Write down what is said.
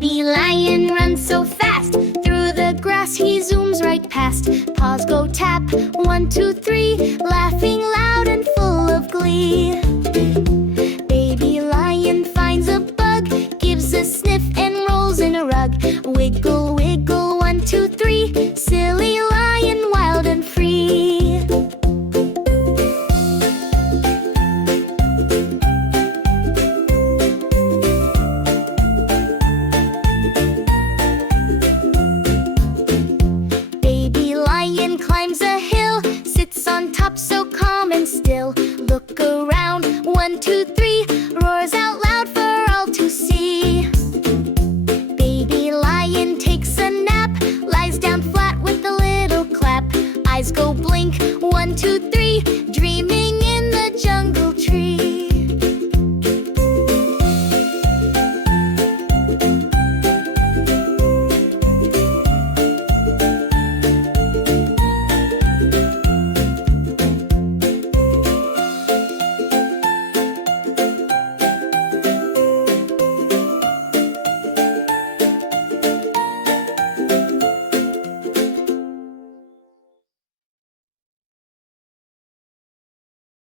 Baby lion runs so fast, through the grass he zooms right past. Paws go tap, 1, 2, 3, laughing loud and full of glee.